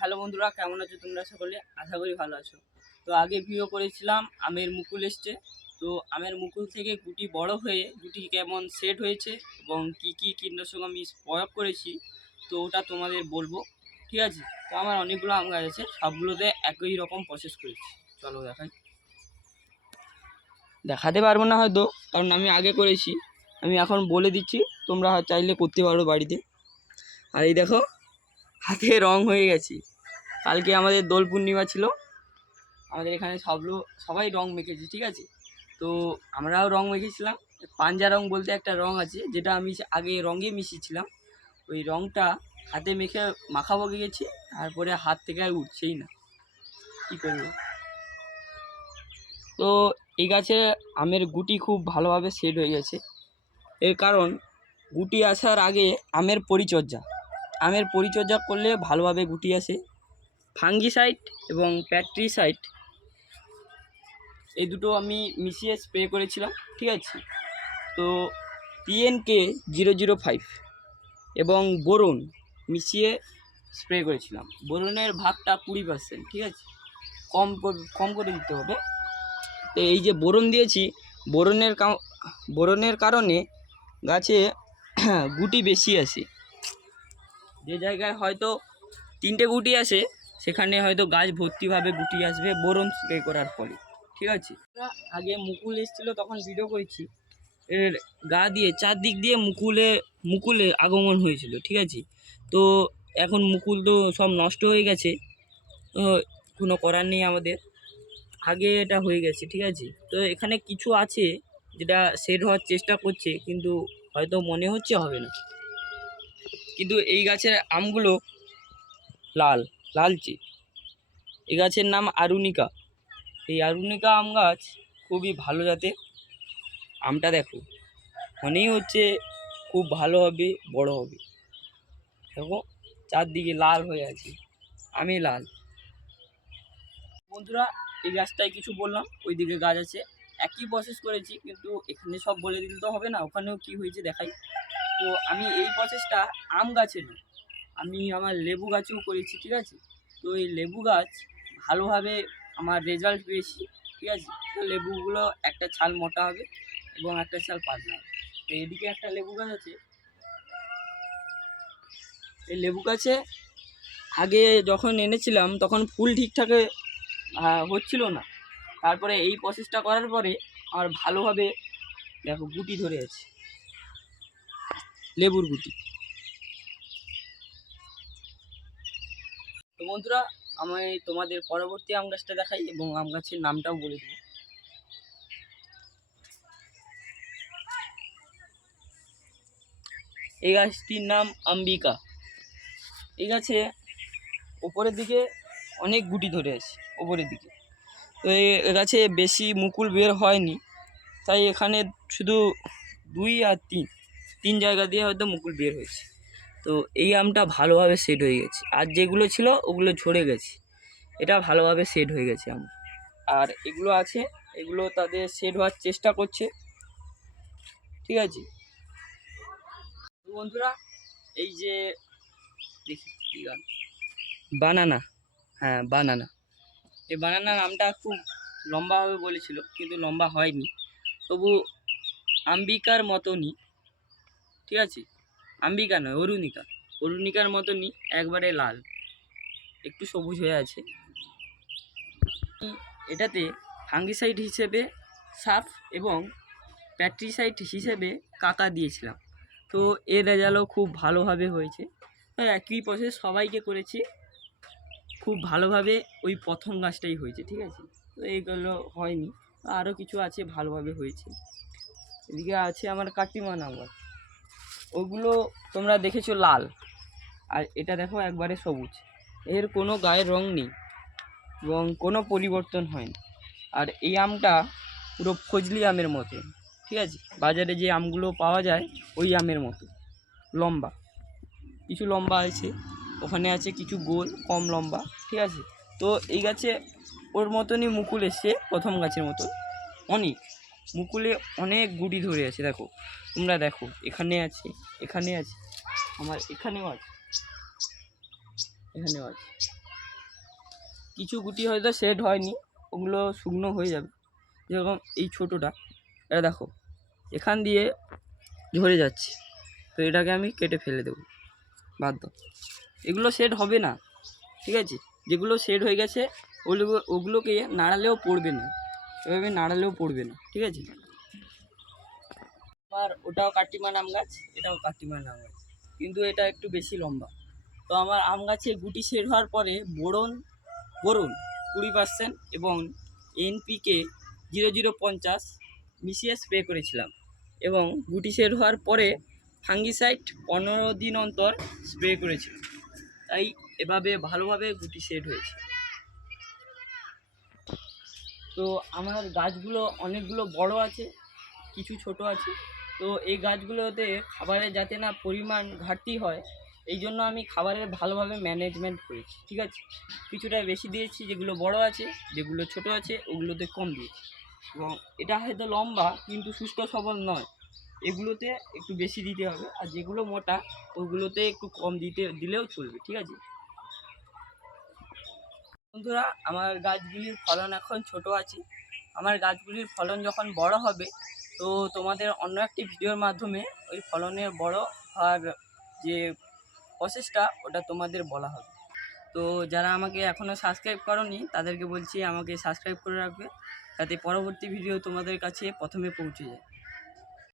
Hello বন্ধুরা, কেমন আছো তোমরা সকলে? আশা করি ভালো আছো। তো আগে ভিডিও করেছিলাম আমের মুকুল এসছে। তো আমের মুকুল থেকে গুটি বড় হয়ে গুটি কেমন সেট হয়েছে এবং কি কি কীটনাশক আমি প্রয়োগ করেছি, তো ওটা তোমাদের বলবো, ঠিক আছে? তো আমার অনেকগুলো আম গাছ আছে, সবগুলোতে একই রকম প্রসেস করেছি। চলো দেখাই। দেখাতে পারবো না হয়তো, কারণ আমি আগে করেছি। আমি এখন বলে দিচ্ছি, তোমরা চাইলে করতে পারো বাড়িতে। আর এই দেখো, হাতে রং হয়ে গেছি। কালকে আমাদের দোল পূর্ণিমা ছিল, আমাদের এখানে সবাই রং মেখেছে, ঠিক আছে? তো আমরাও রং মেখেছিলাম। পাঞ্জা রং বলতে একটা রং আছে, যেটা আমি আগে রঙে মিশিয়েছিলাম। ওই রংটা হাতে মেখে মাখাবো গিয়েছি, তারপরে হাত থেকে আর উঠছেই না, কী করবো। তো এই গাছে আমের গুটি খুব ভালোভাবে সেট হয়ে গেছে। এর কারণ গুটি আসার আগে আমের পরিচর্যা করলে ভালোভাবে গুটি আসে। ফাঙ্গিসাইড এবং প্যাট্রিসাইড এই দুটো আমি মিশিয়ে স্প্রে করেছিলাম, ঠিক আছে? তো PNK 005 এবং বোরন মিশিয়ে স্প্রে করেছিলাম। বোরনের ভাগটা 20%, ঠিক আছে? কম করে দিতে হবে। তো এই যে বোরন দিয়েছি, বোরনের কারণে গাছে গুটি বেশি আসে। যে জায়গায় হয়তো 3টে গুটি আসে, সেখানে হয়তো গাছ ভর্তিভাবে গুটি আসবে বোরন স্প্রে করার ফলে, ঠিক আছে? আগে মুকুল এসেছিলো, তখন ভিডিও করেছি। এর গা দিয়ে চারদিক দিয়ে মুকুলে আগমন হয়েছিল, ঠিক আছে? তো এখন মুকুল তো সব নষ্ট হয়ে গেছে, তো কোনো করার নেই আমাদের। আগে এটা হয়ে গেছে, ঠিক আছে? তো এখানে কিছু আছে যেটা সেট হওয়ার চেষ্টা করছে, কিন্তু হয়তো মনে হচ্ছে হবে না। কিন্তু এই গাছের আমগুলো লালচে। এই গাছের নাম আরুনিকা। এই আরুনিকা আম গাছ খুবই ভালো জাতের। আমটা দেখো, মনেই হচ্ছে খুব ভালো হবে, বড় হবে। দেখো চারদিকে লাল হয়ে আছে, আমি লাল। বন্ধুরা, এই গাছটায় কিছু বললাম, ওইদিকে গাছ আছে, একই প্রসেস করেছি, কিন্তু এখানে সব বলে দিলে তো হবে না, ওখানেও কি হয়েছে দেখাই। তো আমি এই প্রসেসটা আম গাছে নয়, আমি আমার লেবু গাছেও করেছি, ঠিক আছে? তো এই লেবু গাছ ভালোভাবে আমার রেজাল্ট পেয়েছি, ঠিক আছে? তো লেবুগুলো একটা ছাল মোটা হবে এবং একটা ছাল পাতলা হবে। তো এদিকে একটা লেবু গাছ আছে। এই লেবু গাছে আগে যখন এনেছিলাম তখন ফুল ঠিকঠাক হচ্ছিল না। তারপরে এই প্রসেসটা করার পরে আমার ভালোভাবে দেখো গুটি ধরে আছে, লেবুর গুটি। তো বন্ধুরা, আমি তোমাদের পরবর্তী আম গাছটা দেখাই এবং আম গাছের নামটাও বলে দেবো। এই গাছটির নাম আম্বিকা। এই গাছে ওপরের দিকে অনেক গুটি ধরে আছে, ওপরের দিকে। তো এই গাছে বেশি মুকুল বের হয়নি, তাই এখানে শুধু 2 আর 3 জায়গা দিয়ে হয়তো মুকুল বের হয়েছে। তো এই আমটা ভালোভাবে সেট হয়ে গেছে, আর যেগুলো ছিল ওগুলো ঝরে গেছে। এটা ভালোভাবে সেট হয়ে গেছে আম। আর এগুলো আছে, এগুলো তাদের সেট হওয়ার চেষ্টা করছে, ঠিক আছে? বন্ধুরা, এই যে দেখি কি গান, বানানা, হ্যাঁ বানানা। এই বানানা নামটা খুব লম্বা হবে বলেছিল, কিন্তু লম্বা হয়নি। তবু আম্বিকার মতনই, ঠিক আছে? আম্বিকা নয়, অরুণিকার মতনই একবারে লাল, একটু সবুজ হয়ে আছে। এটাতে ফাঙ্গিসাইড হিসেবে সাফ এবং প্যাট্রিসাইড হিসেবে কাকা দিয়েছিলাম। তো এর রেজাল্টও খুব ভালোভাবে হয়েছে। একই প্রসেস সবাইকে করেছি, খুব ভালোভাবে ওই প্রথম গাছটাই হয়েছে, ঠিক আছে? তো এইগুলো হয়নি, আরও কিছু আছে ভালোভাবে হয়েছে। এদিকে আছে আমার কাটিমা আম গাছ, ওগুলো তোমরা দেখেছো লাল, আর এটা দেখো একবারে সবুজ। এর কোনো গায়ের রং নেই এবং কোনো পরিবর্তন হয়নি। আর এই আমটা পুরো ফজলি আমের মতো, ঠিক আছে? বাজারে যে আমগুলো পাওয়া যায় ওই আমের মতো লম্বা, কিছু লম্বা আছে, ওখানে আছে কিছু গোল, কম লম্বা, ঠিক আছে? তো এই গাছে ওর মতনই মুকুল এসছে, প্রথম গাছের মতো অনেক মুকুলে অনেক গুটি ধরে আছে। দেখো, তোমরা দেখো, এখানে আছে, এখানে আছে, আমার এখানেও আছে, এখানেও আছে। কিছু গুটি হয়তো সেট হয়নি, ওগুলো শুকনো হয়ে যাবে। যেরকম এই ছোটোটা, এটা দেখো এখান দিয়ে ঝরে যাচ্ছে, তো এটাকে আমি কেটে ফেলে দেবো বাধ্য। এগুলো সেট হবে না, ঠিক আছে? যেগুলো সেট হয়ে গেছে ওগুলোকে নাড়ালেও পড়বে না, এভাবে নাড়ালেও পড়বে না, ঠিক আছে? আমার ওটাও কাটিমা আম গাছ, এটাও কাটিমা আম গাছ, কিন্তু এটা একটু বেশি লম্বা। তো আমার আম গাছে গুটি সেট হওয়ার পরে বোরন 20% এবং NPK 0050 মিশিয়ে স্প্রে করেছিলাম, এবং গুটি সেট হওয়ার পরে ফাঙ্গিসাইড 15 দিন অন্তর স্প্রে করেছিলাম। তাই এভাবে ভালোভাবে গুটি সেট হয়েছে। তো আমার গাছগুলো অনেকগুলো বড় আছে, কিছু ছোট আছে। তো এই গাছগুলোতে খাবারের যাতে না পরিমাণ ঘাটতি হয়, এই জন্য আমি খাবারের ভালোভাবে ম্যানেজমেন্ট করেছি, ঠিক আছে? কিছুটা বেশি দিয়েছি যেগুলো বড় আছে, যেগুলো ছোট আছে ওগুলোতে কম দিয়েছি। এবং এটা হয়তো লম্বা কিন্তু সুস্থ সবল নয়, এগুলোতে একটু বেশি দিতে হবে, আর যেগুলো মোটা ওগুলোতে একটু কম দিলেও চলবে, ঠিক আছে? বন্ধুরা, আমার গাছগুলির ফলন এখন ছোট আছে। আমার গাছগুলির ফলন যখন বড় হবে, তো তোমাদের অন্য একটি ভিডিওর মাধ্যমে ওই ফলনের বড় হওয়ার যে প্রসেসটা ওটা তোমাদের বলা হবে। তো যারা আমাকে এখনও সাবস্ক্রাইব করোনি তাদেরকে বলছি আমাকে সাবস্ক্রাইব করে রাখবে, যাতে পরবর্তী ভিডিও তোমাদের কাছে প্রথমে পৌঁছে যায়।